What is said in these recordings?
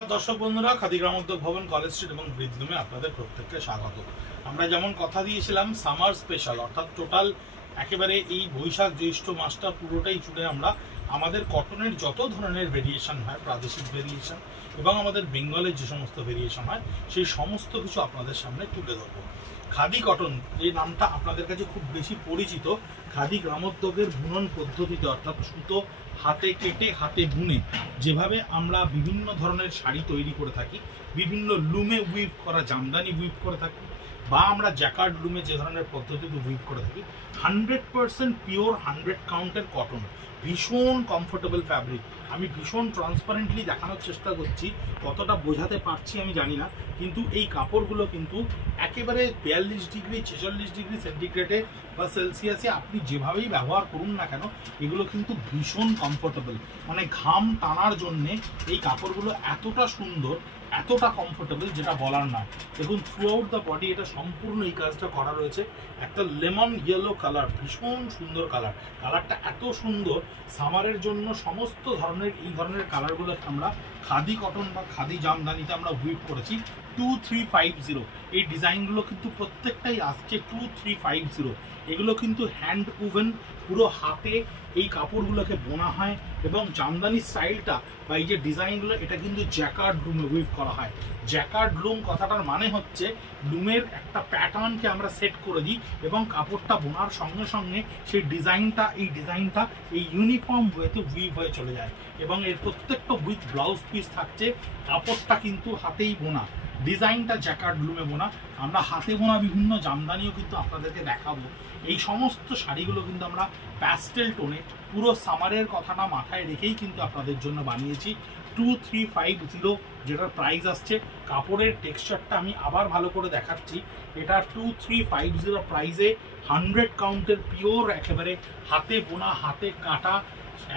दर्शक बंधुरा खादी ग्रामोद्योग भवन कलेज स्ट्रीट और ब्रिजलूमे आपनादेर प्रत्येकके स्वागत। आमरा जेमन कथा दिएछिलाम सामार स्पेशल अर्थात टोटाल एकेबारे एई बैशाख ज्यैष्ठ मासटा पुरोटाई जुड़े आमरा आमादेर कटनेर जत धरनेर भेरिएशन हय प्रादेशिक भेरिएशन एबं आमादेर बेंगलेर जे समस्त भेरिएशन हय सेई समस्त किछु आपनादेर सामने तुले धरबो। खादी कटन ये नामटा आपनादेर काछे खूब बेशी परिचित। खादी ग्रामोद्योगेर बुनन पद्धतिते अर्थात सुतो हाथे केटे हाथे बुने जेभावे आमरा विभिन्न धरनेर शाड़ी तैरी करे थाकी, विभिन्न लुमे उइव करा जामदानी उइव करे थाकी बा आमरा जैकार्ड लुमे जे धरनेर पद्धतिते उइव करे थाकी 100% पिओर 100 काउंटेर कटन भीषण कमफोर्टेबल फैब्रिक। आमी भीषण ट्रांसपारेंटली देखानोर चेष्टा करछि, कतटा बोझाते पारछि आमी जानि ना, किन्तु एई कापड़गुलो किन्तु एकेबारे 42 डिग्री 46 डिग्री सेंटिग्रेडे बा सेलसियासे आपनि जेभावेई व्यवहार करुन ना केन एगुलो किन्तु भीषण कमफोर्टेबल। माने घाम टानार जन्य एई कापड़गुलो एतटा सुंदर एतटा कमफोर्टेबल जेटा बलार ना। देखुन थ्रू आउट द बडी एटा सम्पूर्ण এই কাজটা করা রয়েছে। একটা লেমন ইয়েলো কালার, ভীষণ সুন্দর কালার। কালারটা এত সুন্দর সামারের জন্য সমস্ত ধরনের এই ধরনের কালারগুলোকে আমরা খাদি কটন বা খাদি জামদানিতে আমরা হুইপ করেছি 2350। এই ডিজাইনগুলো কিন্তু প্রত্যেকটাই আসছে 2350। এগুলো কিন্তু হ্যান্ড উভেন পুরো হাতে এই কাপড়গুলোকে বোনা হয় এবং জামদানি স্টাইলটা বা এই যে ডিজাইনগুলো এটা কিন্তু জ্যাকার্ড লুমে উইভ করা হয়। জ্যাকার্ড লুম কথাটার মানে হচ্ছে লুমের একটা প্যাটার্নকে আমরা সেট করে দিই এবং কাপড়টা বোনার সঙ্গে সঙ্গে সেই ডিজাইনটা এই ইউনিফর্ম ওয়েতে উইভ হয়ে চলে যায় এবং এর প্রত্যেকটা উইথ ব্লাউজ পিস থাকছে। কাপড়টা কিন্তু হাতেই বোনা, ডিজাইনটা জ্যাকার্ড লুমে বোনা। আমরা হাতে বোনা বিভিন্ন জামদানিও কিন্তু আপনাদেরকে দেখাবো। এই সমস্ত শাড়িগুলো কিন্তু আমরা প্যাস্টেল টোনে পুরো সামারের কথাটা মাথায় রেখেই কিন্তু আপনাদের জন্য বানিয়েছি 2350 যেটার প্রাইস আসছে। কাপড়ের টেক্সচারটা আমি আবার ভালো করে দেখাচ্ছি। এটা 2350 প্রাইসে 100 কাউন্টের পিওর একেবারে হাতে বোনা হাতে কাটা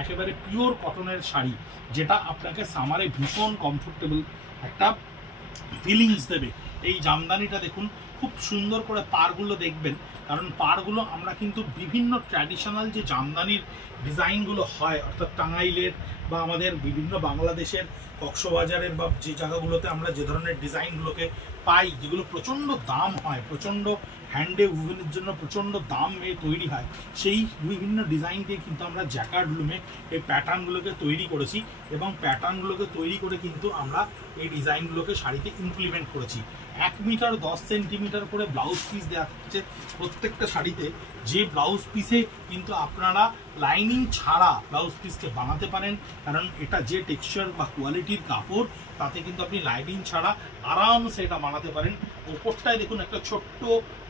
একেবারে পিওর কটনের শাড়ি, যেটা আপনাকে সামারে ভীষণ কমফোর্টেবল একটা ফিলিংস দেবে। এই জামদানিটা দেখুন খুব সুন্দর করে পাড়গুলো দেখবেন, কারণ পাড়গুলো আমরা কিন্তু বিভিন্ন ট্র্যাডিশনাল যে জামদানির ডিজাইনগুলো হয় অর্থাৎ টাঙ্গাইলের বা আমাদের বিভিন্ন বাংলাদেশের কক্সবাজারের বা যে জায়গাগুলোতে আমরা যে ধরনের ডিজাইনগুলোকে পাই যেগুলো প্রচণ্ড দাম হয়, প্রচণ্ড হ্যান্ডে উভেনের জন্য প্রচণ্ড দাম তৈরি হয়, সেই বিভিন্ন ডিজাইন দিয়ে কিন্তু আমরা জ্যাকার্ড লুমে এই প্যাটার্নগুলোকে তৈরি করেছি এবং প্যাটার্নগুলোকে তৈরি করে কিন্তু আমরা এই ডিজাইনগুলোকে শাড়িতে ইমপ্লিমেন্ট করেছি। 1 মিটার 10 সেন্টিমিটার করে ব্লাউজ পিস দেওয়া হচ্ছে প্রত্যেকটা শাড়িতে। যে ব্লাউজ পিসে কিন্তু আপনারা লাইনিং ছাড়া ব্লাউজ পিসকে বানাতে পারেন, কারণ এটা যে টেক্সচার বা কোয়ালিটির কাপড় তাতে কিন্তু আপনি লাইনিং ছাড়া আরামসে এটা বানাতে পারেন। ওপরটায় দেখুন একটা ছোট্ট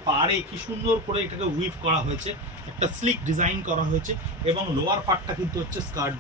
পাড়ে কি সুন্দর করে এটাকে উইভ করা হয়েছে, একটা স্লিক ডিজাইন করা হয়েছে এবং লোয়ার পার্টটা কিন্তু হচ্ছে স্কার্ট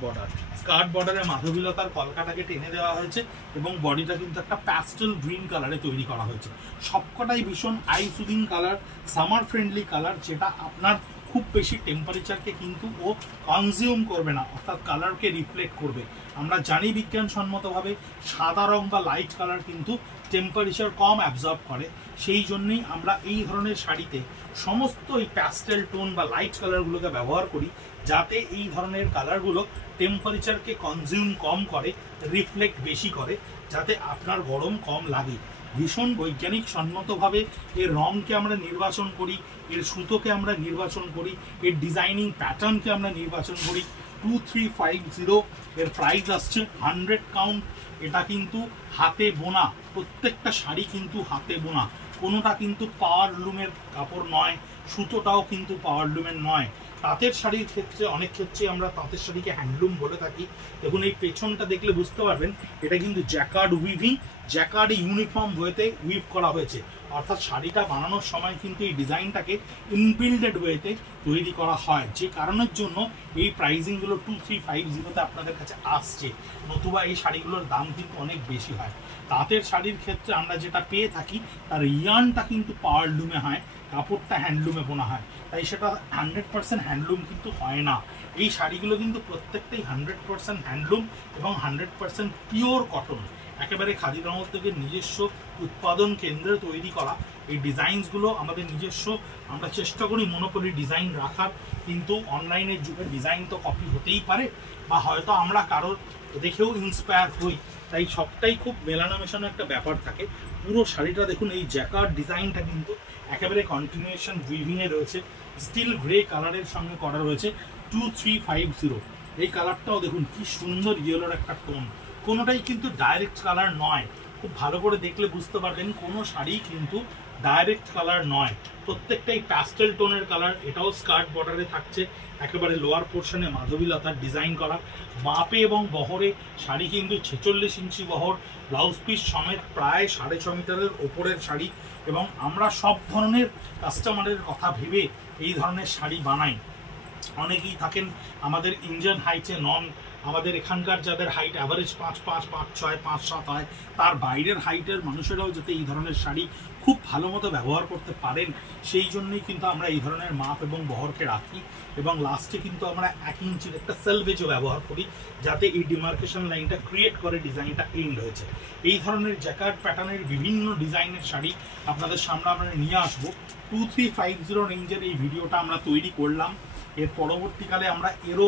বর্ডারের মাধবীলতার কলকাটাকে টেনে দেওয়া হয়েছে এবং বডিটা কিন্তু একটা প্যাস্টেল গ্রিন কালারে তৈরি করা হয়েছে। সবকটাই ভীষণ I soothing colour, summer friendly colour, যেটা আপনার খুব বেশি টেম্পারেচারকে কিন্তু ও কনজিউম করবে না, অর্থাৎ কালারকে রিফ্লেক্ট করবে। আমরা জানি বিজ্ঞানসম্মতভাবে সাদা রং বা লাইট কালার কিন্তু টেম্পারেচার কম অ্যাবজর্ব করে, সেই জন্যই আমরা এই ধরনের শাড়িতে সমস্ত এই প্যাস্টেল টোন বা লাইট কালারগুলোকে ব্যবহার করি, যাতে এই ধরনের কালারগুলো টেম্পারেচারকে কনজিউম কম করে, রিফ্লেক্ট বেশি করে, যাতে আপনার গরম কম লাগে। ভীষণ বৈজ্ঞানিক সম্মতভাবে এর রঙকে আমরা নির্বাচন করি, এর সুতোকে আমরা নির্বাচন করি, এর ডিজাইনিং প্যাটার্নকে আমরা নির্বাচন করি। 2350 এর প্রাইস আসছে 100 কাউন্ট। এটা কিন্তু হাতে বোনা, প্রত্যেকটা শাড়ি কিন্তু হাতে বোনা, কোনোটা কিন্তু পাওয়ার লুমের কাপড় নয়, সুতোটাও কিন্তু পাওয়ার লুমের নয়। তাঁতের শাড়ির ক্ষেত্রে অনেক ক্ষেত্রে আমরা তাঁতের শাড়িকে হ্যান্ডলুম বলে থাকি। দেখুন এই পেছনটা দেখলে বুঝতে পারবেন এটা কিন্তু জ্যাকার্ড উইভিং, জ্যাকার্ড ইউনিফর্ম ওয়েতে উইভ করা হয়েছে, অর্থাৎ শাড়িটা বানানোর সময় কিন্তু এই ডিজাইনটাকে ইনবিল্ডেড ওয়েতে তৈরি করা হয়, যে কারণের জন্য এই প্রাইজিংগুলো 2350তে আপনাদের কাছে আসছে। নতুবা এই শাড়িগুলোর দাম কিন্তু অনেক বেশি হয়। তাঁতের শাড়ির ক্ষেত্রে আমরা যেটা পেয়ে থাকি তার ইয়ার্নটা কিন্তু পাওয়ার লুমে হয়, কাপড়টা হ্যান্ডলুমে বোনা হয়, তাই সেটা 100% হ্যান্ডলুম কিন্তু হয় না। এই শাড়িগুলো কিন্তু প্রত্যেকটাই 100% হ্যান্ডলুম এবং 100% পিওর কটন, একেবারে খাদি গ্রামোদ্যোগের নিজস্ব উৎপাদন কেন্দ্রে তৈরি করা। এই ডিজাইনসগুলো আমাদের নিজস্ব, আমরা চেষ্টা করি মনোপলি ডিজাইন রাখার, কিন্তু অনলাইনের যুগের ডিজাইন তো কপি হতেই পারে বা হয়তো আমরা কারোর দেখেও ইন্সপায়ার হই, তাই সবটাই খুব মেলানো মেশানো একটা ব্যাপার থাকে। পুরো শাড়িটা দেখুন, এই জ্যাকার্ড ডিজাইনটা কিন্তু একেবারে কন্টিনিউশন উইভিংয়ে রয়েছে, স্টিল গ্রে কালারের সঙ্গে করা রয়েছে 2350। এই কালারটাও দেখুন কি সুন্দর ইয়েলোর একটা টোন, কোনোটাই কিন্তু ডাইরেক্ট কালার নয়। খুব ভালো করে দেখলে বুঝতে পারবেন কোনো শাড়ি কিন্তু ডাইরেক্ট কালার নয়, প্রত্যেকটাই প্যাস্টেল টোনের কালার। এটাও স্কার্ট বর্ডারে থাকছে, একেবারে লোয়ার পোর্শনে মাধবীলতার ডিজাইন করা। মাপে এবং বহরে শাড়ি কিন্তু 46 ইঞ্চি বহর, ব্লাউজ পিস সমেত প্রায় 6.5 মিটারের ওপরের শাড়ি। এবং আমরা সব ধরনের কাস্টমারের কথা ভেবে এই ধরনের শাড়ি বানাই। অনেকেই থাকেন আমাদের ইন্ডিয়ান হাইটে নন, আমাদের এখানকার যাদের হাইট অ্যাভারেজ 5'5", 5'6", 5'7" হয়, তার বাইরের হাইটের মানুষেরাও যাতে এই ধরনের শাড়ি খুব ভালো মতো ব্যবহার করতে পারেন, সেই জন্যই কিন্তু আমরা এই ধরনের মাপ এবং বহরকে রাখি। এবং লাস্টে কিন্তু আমরা 1 ইঞ্চির একটা সেলভেজও ব্যবহার করি, যাতে এই ডিমার্কেশন লাইনটা ক্রিয়েট করে ডিজাইনটা এন্ড হয়েছে। এই ধরনের জ্যাকার্ড প্যাটার্নের বিভিন্ন ডিজাইনের শাড়ি আপনাদের সামনে আমরা নিয়ে আসবো। 2350 রেঞ্জের এই ভিডিওটা আমরা তৈরি করলাম। এর পরবর্তীকালে আমরা এরও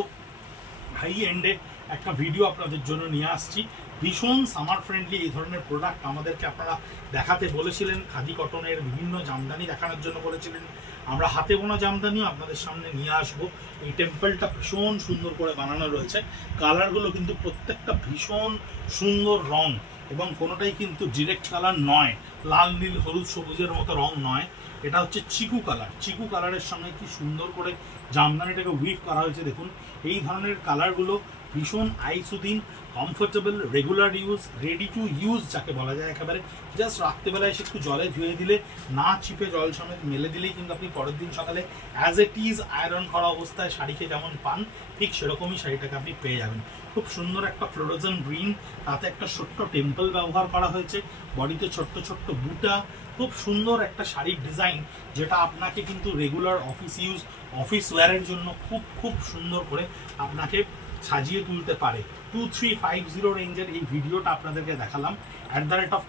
হাই এন্ডে একটা ভিডিও আপনাদের জন্য নিয়ে আসছি। ভীষণ সামার ফ্রেন্ডলি এই ধরনের প্রোডাক্ট আমাদেরকে আপনারা দেখাতে বলেছিলেন, খাদি কটনের বিভিন্ন জামদানি দেখানোর জন্য বলেছিলেন। আমরা হাতে বোনা জামদানিও আপনাদের সামনে নিয়ে আসবো। এই টেম্পলটা ভীষণ সুন্দর করে বানানো রয়েছে, কালারগুলো কিন্তু প্রত্যেকটা ভীষণ সুন্দর রং, এবং কোনোটাই কিন্তু ডিরেক্ট কালার নয়, লাল নীল হলুদ সবুজের মতো রং নয়। এটা হচ্ছে চিকু কালার, চিকু কালারের সঙ্গে কি সুন্দর করে জামদানিটাকে উইভ করা হয়েছে দেখুন। এই ধরনের কালারগুলো ভীষণ আইসুদিন, comfortable, regular use, ready to use যাকে বলা যায়। একেবারে জাস্ট রাত্রেবেলায় এসে একটু জলে ধুয়ে দিলে, না চিপে জল সমেত মেলে দিলেই কিন্তু আপনি পরের দিন সকালে অ্যাজ এট ইজ আয়রন করা অবস্থায় শাড়িকে যেমন পান, ঠিক সেরকমই শাড়িটাকে আপনি পেয়ে যাবেন। খুব সুন্দর একটা ফ্লোরোজেন গ্রিন, তাতে একটা ছোট্ট টেম্পল ব্যবহার করা হয়েছে, বডিতে ছোট্ট ছোট্ট বুটা। খুব সুন্দর একটা শাড়ির ডিজাইন, যেটা আপনাকে কিন্তু রেগুলার অফিস ইউজ, অফিস ওয়্যারের জন্য খুব খুব সুন্দর করে আপনাকে সাজিয়ে তুলতে পারে। 2350 রেঞ্জের এই ভিডিওটা আপনাদেরকে দেখালাম। @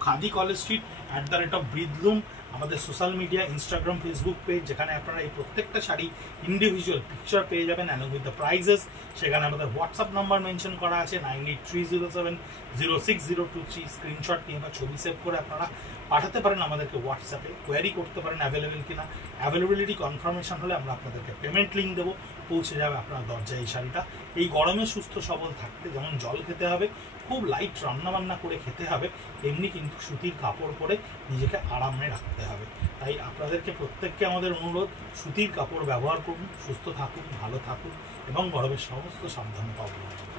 খাদি কলেজ স্ট্রিট, @ ব্রিদলুম আমাদের social media, Instagram, Facebook page, যেখানে আপনারা এই প্রত্যেকটা শাড়ি ইন্ডিভিজুয়াল পিকচার পেয়ে যাবেন অ্যালং উইথ দ্য প্রাইজেস। সেখানে আমাদের হোয়াটসঅ্যাপ নাম্বার মেনশন করা আছে 9830706023। স্ক্রিনশট নিয়ে বা ছবি সেভ করে আপনারা পাঠাতে পারেন আমাদেরকে হোয়াটসঅ্যাপে, কোয়ারি করতে পারেন অ্যাভেলেবেল কিনা। অ্যাভেলেবিলিটি কনফার্মেশন হলে আমরা আপনাদেরকে পেমেন্ট লিঙ্ক দেবো, পৌঁছে যাবে আপনার দরজায় এই শাড়িটা। এই গরমে সুস্থ সবল থাকতে যেমন জল খেতে হবে, খুব লাইট রান্নাবান্না করে খেতে হবে, তেমনি কিন্তু সুতির কাপড় পরে নিজেকে আরামে রাখতে হবে। তাই আপনাদেরকে প্রত্যেককে আমাদের অনুরোধ, সুতির কাপড় ব্যবহার করুন, সুস্থ থাকুন, ভালো থাকুন এবং গরমের সমস্ত সাবধানতা অবলম্বন করুন।